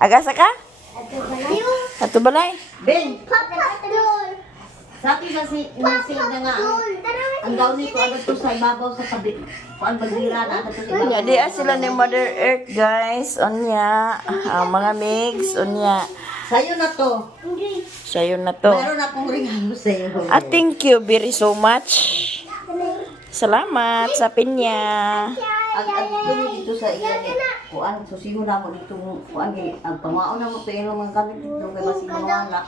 Agasa ka? Ato balay. Ben, sabi sa si na nga, ang daw ni ko agad to sa ibabaw sa tabi. Kuan bagdira na agad to sa Unya, ibabaw. di sila ni Mother Earth, guys. Unya, ang mga mix, unya. Sa'yo na to. Sa'yo na to. Meron akong regalo sa'yo. Thank you very so much. Salamat sa pinya. Ang dumi dito sa iya ni kuan susiyo na mo dito kuan ang pamao na mo to yung mga gamit dito kay basig mawala.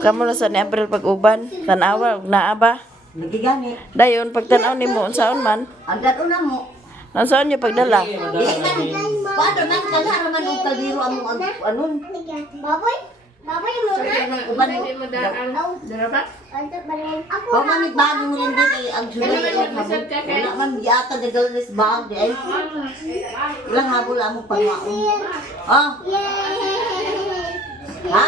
Kamu na sa ni April pag-uban. Tanawa, naaba. Lagi gani. Dayon, pag tanaw ni mo, unsaon man. Ang dado na mo. Unsaon niyo pagdala? Di man. Paano man kala man og kaldero among anon. Baboy mo na. Uban mo. Dara ba? Pag manit ba mo hindi kay ang sulay wala man yata de dalnes bag di ay. Ilang habol among pangwaon. Ah, ha?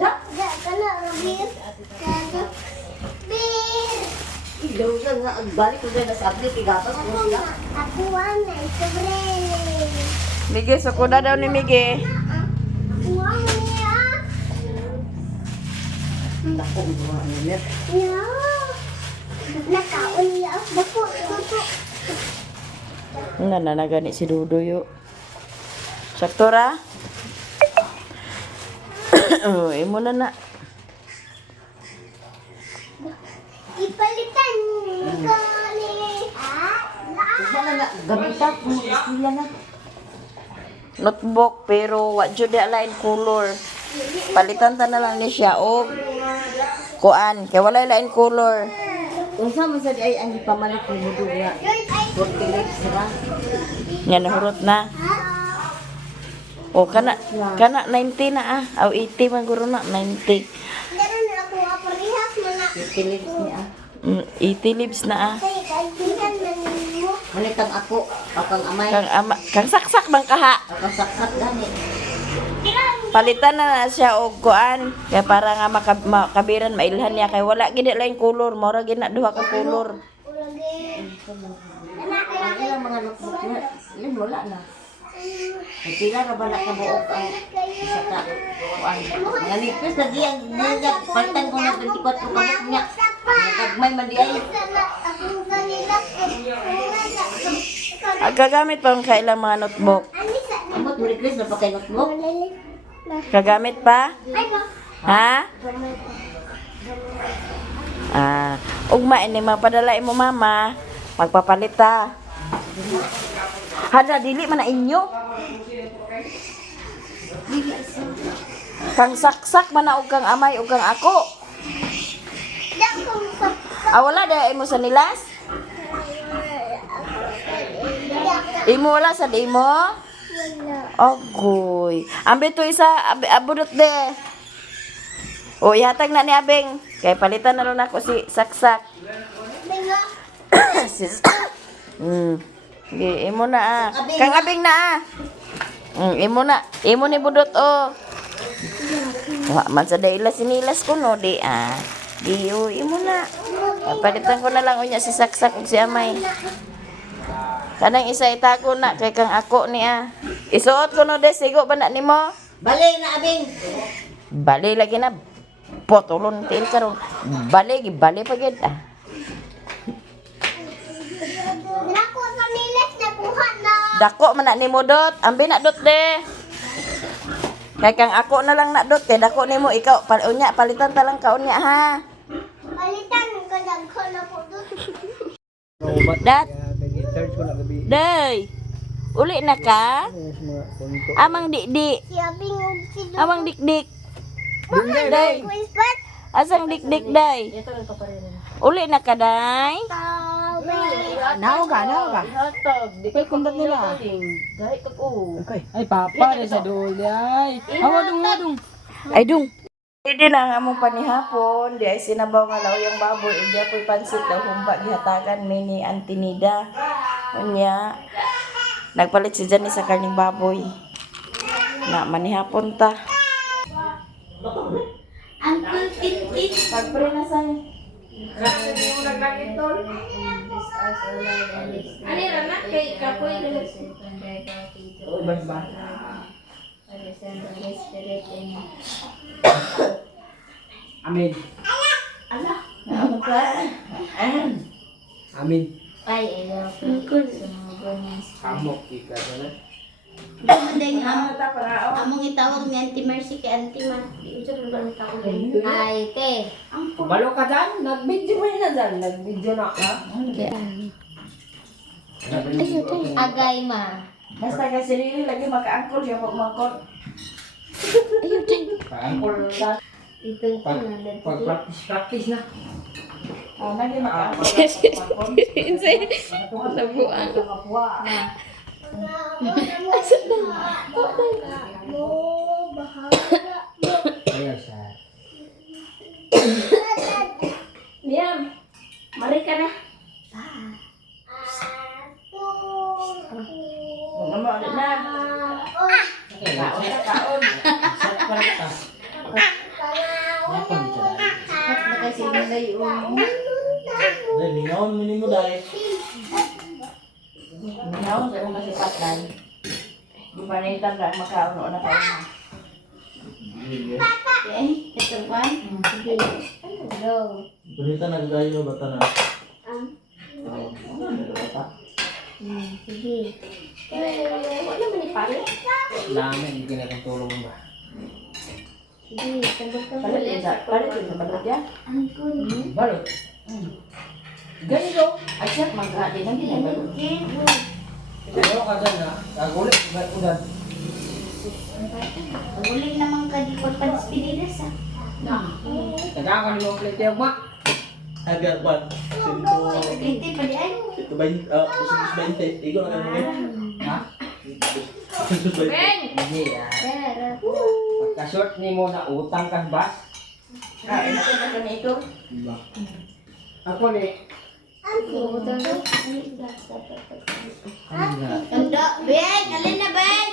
Ja. Daw yan nga balik ko na sa abli tigapas mo sila. Mige, sukuda daw ni Mige. Dako mo ano net. Nga na gani si Dudo yo. Sakto ra? Oh, imo na na. Ipalitan ko ni Isa na nga gamitan mo isila na. Notebook pero wa jud di alain color. Palitan ta na lang ni siya og kuan kay wala lain color. Unsa man sa di ay ang ipamalit ni mo nga. Fortilex sira. Nya nahurot na. O kana 90 na aw 80 man guro na 90. Meron na ako aparihas mga Fortilex niya. 80 lives na kay kaibigan man mo. Manitang ako akang amay. Kang saksak bang kaha. Akang saksak gani. Palitan na siya og kuan kay para nga makabiran mailhan niya kay wala gid lain color mao ra gid na duha ka color. Ang ilang mga notebook niya, yun wala na. Pila na ba nakabuok ang isa ka? Kuan. Nga nipis lagi ang niya, palitan ko na 24 kamot niya. Nagagmay man di ay. Akong kanila Gagamit pa ang kailang mga notebook. Amot mo request na pa kay notebook. Gagamit pa? Ay no. Ha? Ugma ini mapadala imo mama. Magpapalita. Hada dili man na inyo. Kang saksak man na og kang amay og kang ako. Dakong sa Wala da imo sa nilas? Imo wala sa di mo? wala. Agoy. Ambe to isa abudot de. O ihatag na ni Abeng. Kay palitan na lang ako si saksak. Bingo. Sis. Imo na Kang Abeng na imo na. Imo ni budot Wa man sa daila sinilas ko no di Di imo na. Palitan ko na lang unya si saksak ug si amay. Kanang isa itago na kay kang ako ni Isuot ko no de sigo ba na nimo? Bali na abing. Bali lagi na potolon til karon. Bali pa gid Dako sa miles na kuha na. Dako man na nimo dot. Ambi na dot de. Kay kang ako na lang na dot kay dako nimo ikaw unya palitan ta lang ka unya ha. Palitan ko lang ko na po doon. Dat. Day. Uli na ka? Amang dikdik. Si Abing ug si Dok. Amang dikdik. Day. Quispet. Asang dikdik day. Uli na ka day. Nao ka. Di kontak nila. Okay. Ay, papa, sa doon. Ay, wadong. Ay dung. Hindi na ang among panihapon, di ay sinabaw nga lauyang baboy, hindi apoy pansit daw humba gihatagan ni Antinida. Unya, nagpalit si Jani sa karning baboy. Na manihapon ta. Uncle Tintin. Pagpre na sa as alive and is Ano yun, anak? Kay Kapoy, dali. Oh, ba? send the Holy Spirit in Amin. Ano ka? Amin. ay ilo sumugod niya. Kamok ika na. Kumanday Ano ta para o? among itawag ni Auntie Mercy kay Auntie Ma. Di usa rin ba tawag ay te. Balo ka dyan? Nag-video mo na dyan. Nag-video na ka? Agay ma. Basta kasi Lili lagi maka-angkol siya pag mangkot. Paangkol na. Ito na Pag-practice na. Lagi maka-angkol siya pag mangkot. Nabuang. Ayos siya. Liam, mari ka na. Ano ulit na? Kaon ka, kaon. Sat pa rin ka. Yapon siya dahil. Kasi nilay Dahil mingaon mo ni mo dahil. Minaw sa kong kasipat dan. Di pa na itang daan makaon o na kaon na. Okay, ito pa. Sige. Hello. Balita nagdayo bata na. Sige. Wala man ni pare. Lamin, hindi ka na tulong mo ba? Sige, sagot ka Palit ulit. din sa palit din sa balot ya. Angkon. Balo. Ganito. Ay siya, mag-hati na din ang balot. Balo ka dyan na. Kagulit. Ibat ko dyan. Ulit naman ka di ko panispilidas ah. Nagkakaw ni mong plate yung ma. Aga kwan. Sinto. Hindi pa di ay. Ito 20. Sintos 20. Igo na ka nyo. Ha? Sintos 20. Hindi ah. Pero. Pagka-short ni mo na utang kang bus. Kain na ka ganito. Diba? Ako ni. Butang ko. Ano na? Tanda, Ben! Alin na, Ben?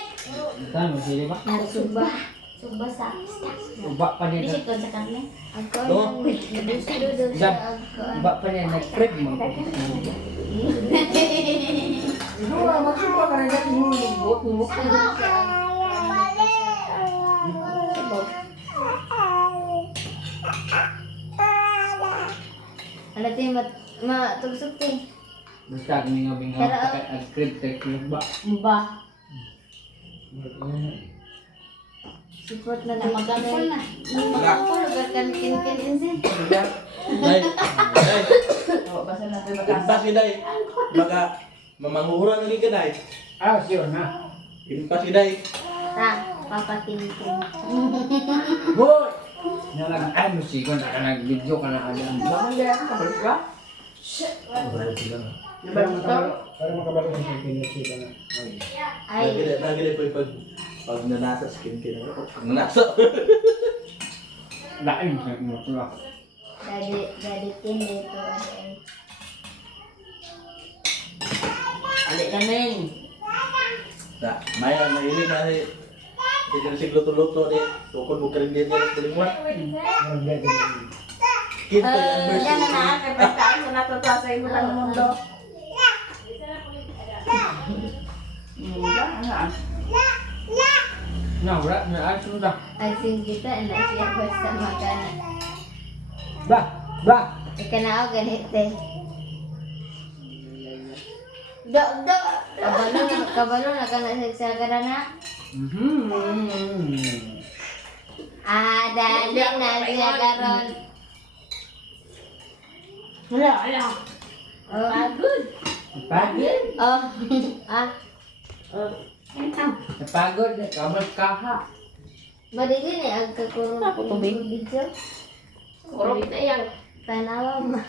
Saan mo sili ba? Narasugba. Sugba sa Uba pa niya. Bisit ko sa kanya. Ako Oo. Dudo sa ako. Uba pa niya. Nag-prep mo. Dua, magsuba ka na dyan. Himot mo. Ano tayo matugsog tayo? Basta kami nga bingaw. Pero, Nag-prep tayo. Uba. Ba? Support na lang. Mag-ampol na. Mag-ampol. Agad kin-kin sin. Dahil. Dahil. O, basta na tayo Impas mag-asa. ka dahil. Maga. Mamanghuran lagi ka dahil. Ah, sure na. Impas ka dahil. Ha? Papatingin. Boy! Nalang, ay, musikon na ka nag-video ka na alam. Bakit kaya ka kabalot ka? Mahal sila na. Diba mo to? Para makabalik sa pinag-sika na. Ay. Nagilid po yung pag nanasa skin ka na. Nanasa. Lain sa mo to. Daddy tin dito. Ay. Alik na Neng. Nah, Maya mahilig na si Tidak si luto-luto deh. Tukod mo karin din yan tuling mo. Kita yung versi. Yan na na, kay pagkaan sa natutuwa sa imo ng mundo. Ano? Na, wala na ay suda. Asin kita na siya basta magana. Ba, ba. Ikanao ganite. Do. Kabalo na kana sa na. Dali na siya karon. Wala. Pagod. Pagod. Napagod na kamot kaha. Badili ni ang kakurong video. Kurog na yan. Tanawa ma.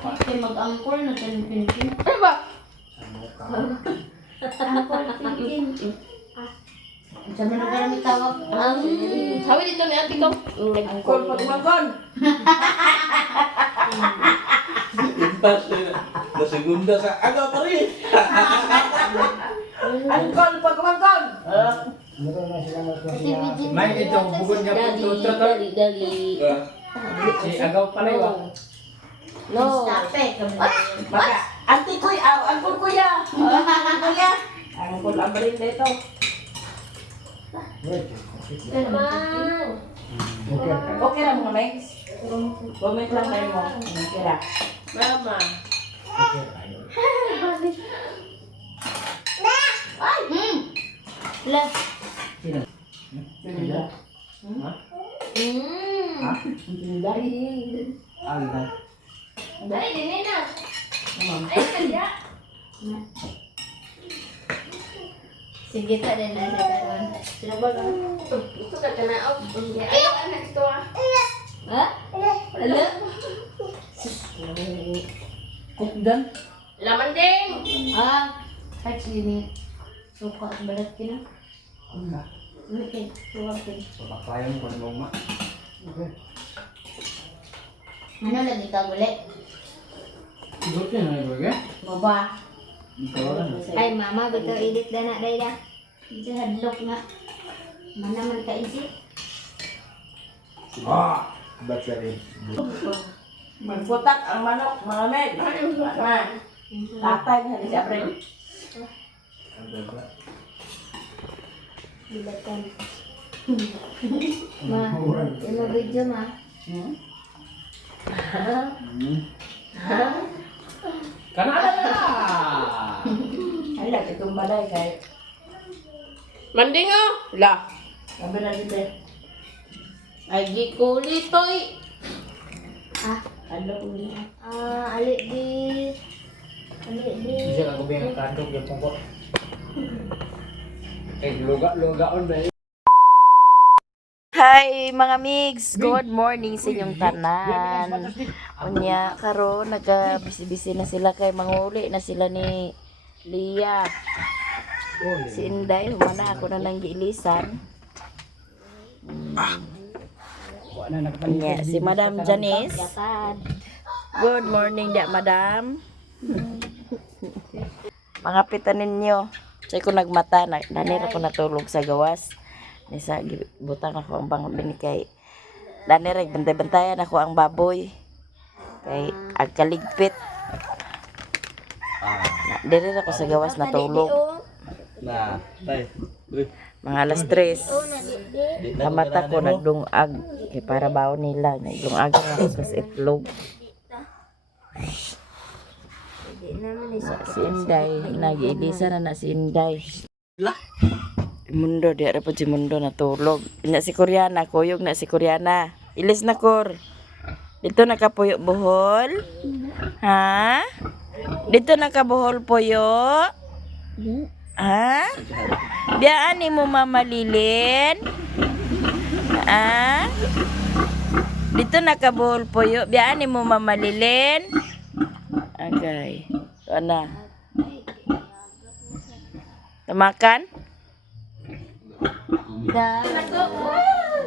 Kaya mag-angkol na pinpin. Ano ba? Angkol pinpin. Sa mga karami tawag. Sabi dito ni ate ko. Angkol pag magkon. Impas na segunda sa aga pa rin. Angkol pag magkon. May ito, bukod niya po tuto. Dali. Si agaw pala yun. Lo. Stop it. Maka, auntie kuya, uncle kuya. Uncle kuya. Uncle Abril dito. Okay lang mga Megs. Comment lang kayo mo. Okay lang. Mama. La. Sino? Tinda. Ha? Tinda. Ay, na. Ay, dini na. Ay, kaya. Sige, tak ada na sa karon. Sino ba ka? Ito ka kanaog. Ayaw, anak ito ah. Ha? Ala? Kukdan. Laman ding! Ah, kahit sini. Suka at balat ka na. Okay, suwakin. Papakayan ko ng luma. Ano lagi ka ulit? Siguro siya na iba ka? Baba. Ikaw lang. Ay, mama, betul edit dah nak dah dah. Kita hadlock nak. Mana man ka isip? Ah! Ba't sa rin? Magputak ang manok, mga Meg. Tatay na si Abril. Bilatan. Ma, ano video ma? Kanada na! Ay, lagi itong balay kay. Manding oh. Lah. Sabi na dito. Ay di kulitoy. Ano ko niya. Alik di. Alik di. Bisa ako bilang kandog yung pungkot. Luga-lugaon ba? Hi mga migs, good morning sa inyong tanan. Unya karon naga-busy-busy na sila kay manguli na sila ni Lia. Si Inday humana ako na lang giilisan. Unya si Madam Janice. Good morning dia Madam. Mga pitan ninyo. Say ko nagmata na danira ko natulog sa gawas. Nisa butang ako ang bang binikay. Danira bantay-bantayan ako ang baboy. Kay agkaligpit. Diri ako sa gawas natulog. Nah, tay. Uy, Mga alas 3. Kamata ko nagdungag. Kay para baon nila. Nagdungag ako sa itlog. Si Inday. Nag-iilisa na si Inday. Mundo, di ara po si Mundo natulog. Nya si Koreana, kuyog na si Koreana. Ilis na Kor. Dito nakapuyo buhol. Ha? Dito nakabuhol puyo. Ha? Biyaan ni mo mamalilin. Ha? Dito nakabuhol puyo. Biyaan ni mo mamalilin. Agay. Ito na. Tamakan?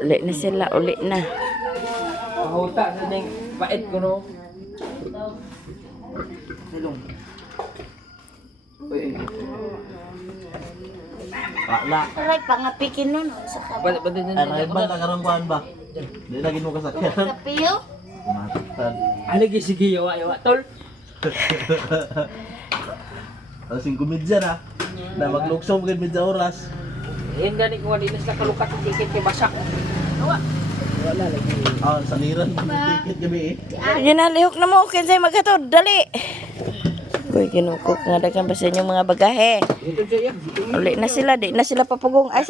Uli na sila, uli na. Pahuta sa ding pait ko no. Silong. Uy. pakla. Aray, pangapikin nun. Sa Ba't din Ay, ba nakarangkuhan ba? Di lagi mo kasakyan. kapiyo. Matan. Ano sige yawa tol? Alasing kumidya na. Na magluksong kay midya oras. Yan gani ko dinas na kalukat ng tiket kay basak. Wala lagi. Ah, saniran tiket gabi eh. Ginalihok na mo, kinsay maghatod, dali. Uy, kinukok nga dagan pa sa inyong mga bagahe. Dito siya. Uli na sila, di na sila papugong. Ay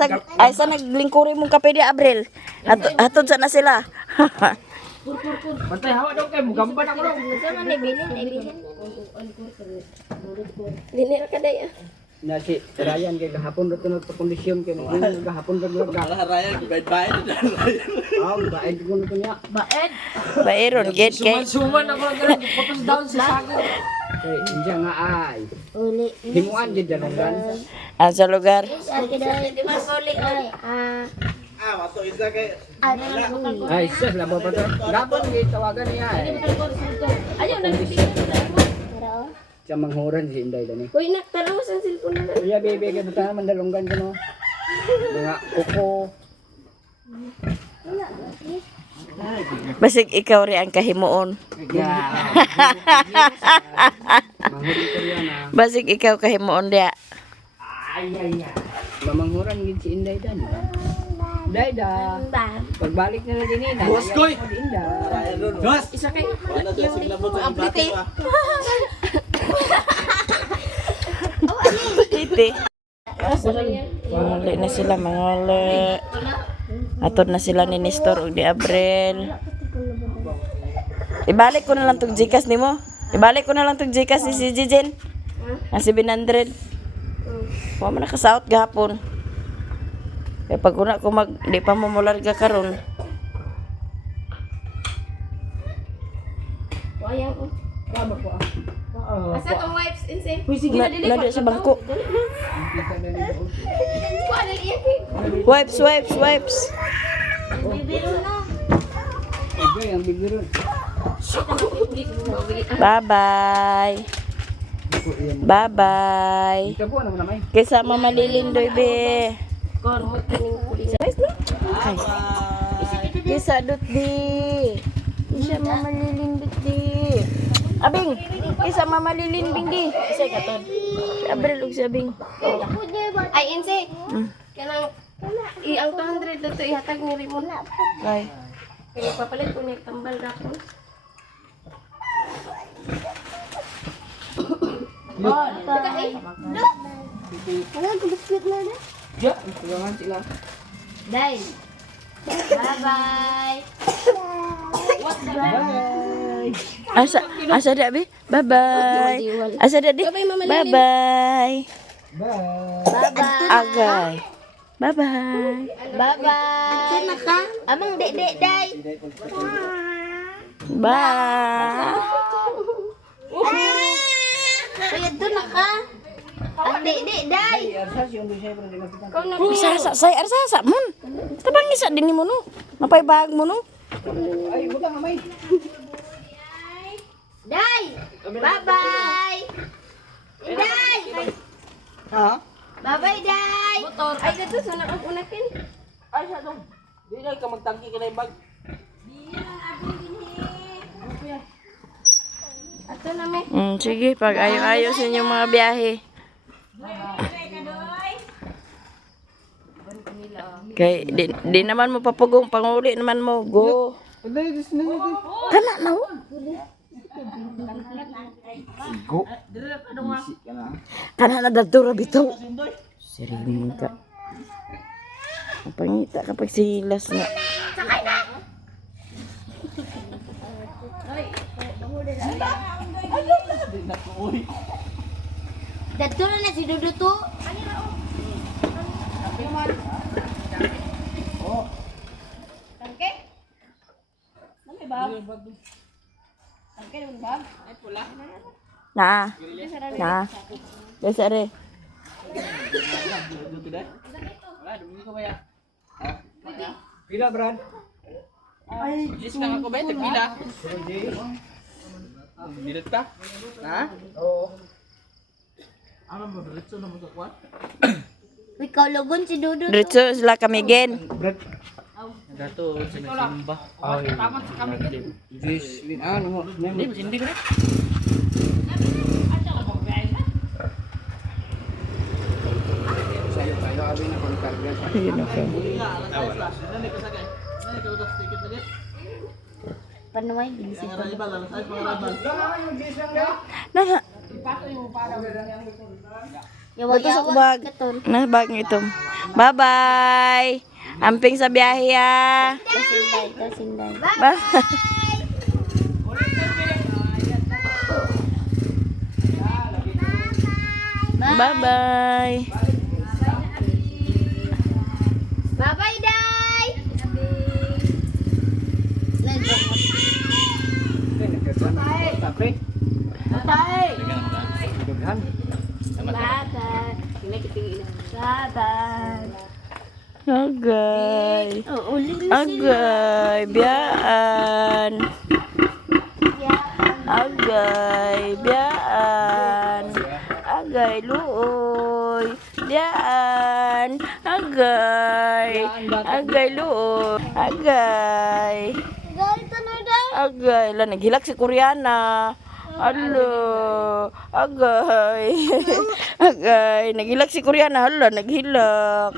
sa naglingkuri mong kape di Abril. Hatod sa na sila. Pantay hawa daw kay mugamban ako daw. Sama ni bilin, ay bilin. Dinir ka day ah. Na si Ryan kay gahapon ra tunod sa kondisyon kay gahapon ra tunod ka. Wala raya bayad na raya. Ah, baid ko na niya. Bairon, get kay. Suman ako lang ganun, putos down sa saging. Kay inja nga ay. Uli. Himuan jud dalungan. Sa lugar. Ay, kaya di ba uli ay. Ah, mato isa kay Ay, sis labo pa to. Gapon gi tawagan niya. Ayaw nagpipigil. Sa manghuran si Inday dani. Uy, naktalos ang cellphone na. Kuya bebe ka ta mandalunggan ko no. Mga kuko. Basig ikaw rin ang kahimuon. Mahuli ko yan ah. Basig ikaw kahimuon dia. Ay. Mamanghuran gid si Inday dan. Dayda. Pagbalik na lang din ina. Boss koy. Boss. Isa kay Wala siya siglabot sa ibate pa. Titi. Manguli na sila, manguli. Atod na sila ni Nestor ug ni Abrel. Ibalik ko na lang tong Gcash nimo. Ibalik ko na lang tong Gcash ni si Jijen. Ang 700. Wa man nakasaot gahapon. Kaya pag una ko di pa mo mularga karon. Wayang ko. Asa tong wipes insay? Nada sa bangko. Kuha na iya. Wipes. Ay, ang bibiro. Bye-bye. Bye-bye. Ikaw po ano naman? Kaysa mamalilindoy be. Kon mo kining pulis. Ay. Kaysa dot di. Kaysa mamalilindot di. Abing, kaysa mamalilinding di. Isa katon. Si Abril ug si Abing. Ay insay. Kanang ang 200 dito ihatag ni Rimon. Kay. Kaya papalit ko ni tambal gapon. Teka eh. Wala ko biskuit na na. Ya, tulungan sila. Dai. Bye-bye. Asa dak be? Bye-bye. Asa dak di? Bye-bye. Bye. Bye-bye. Agay. Bye-bye. Bye-bye. Sana ka? Amang dek-dek dai. Bye. Kaya doon na ka. Ang dek-dek dai. Sasa say arsasa mun. Tabang isa din mo no. Mapay bag mo no. Ay, butang mamay. Dai. Bye-bye. Dai. Ha? Bye-bye dai. Motor. Ay dito sana ang unakin. Ay, siya dong. Di na ka magtangki ka na yung bag. Ato na me. Sige, pag ayo-ayo sa inyong mga biyahe. Kay di naman mo papugong panguli naman mo go. Kana na ho. Go. Isi ka na. Kana na dadura bitaw. Siring ka. Ang pangita kapag silas na. Dito na si Dudu to. Na. Na. Desa re. Pila, Brad? Ay, just lang ako ba? Pila. Dilit ka? Ha? Oo. Ano mo, diretso na mo sa kwan? Ikaw logon si Dudu. Diretso sila kami gen. Brad. Dato sa simba. Ay, tama sa kami. This, ano mo? Hindi, hindi ko na. Sayo tayo, abi na kontak yan. Ayun ako. Nanay ka sagay. Nanay ka utos ticket lagi. Panuway din si Ang arrival, alas 6 pang arrival. Na. Yawa-yawa bag. katon. Na bag ito. Bye-bye. Amping sa biyahe ya. Kasinday. Bye. Bye-bye. Bye-bye, Day. Tapi, dughan. Bye-bye. Bye-bye. Agay. Oh, uli na Agay. Biyaan. Agay. Biyaan. Agay. Luoy. Biyaan. Agay. Agay. Luoy. Agay. Agay, la naghilak si Koreana. Alo, agay. Agay, naghilak si Koreana. Hala, naghilak.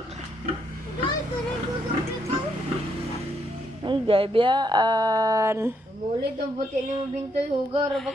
Agay, biyaan. Bulit ang puti ni mo bintoy hugaw ra ba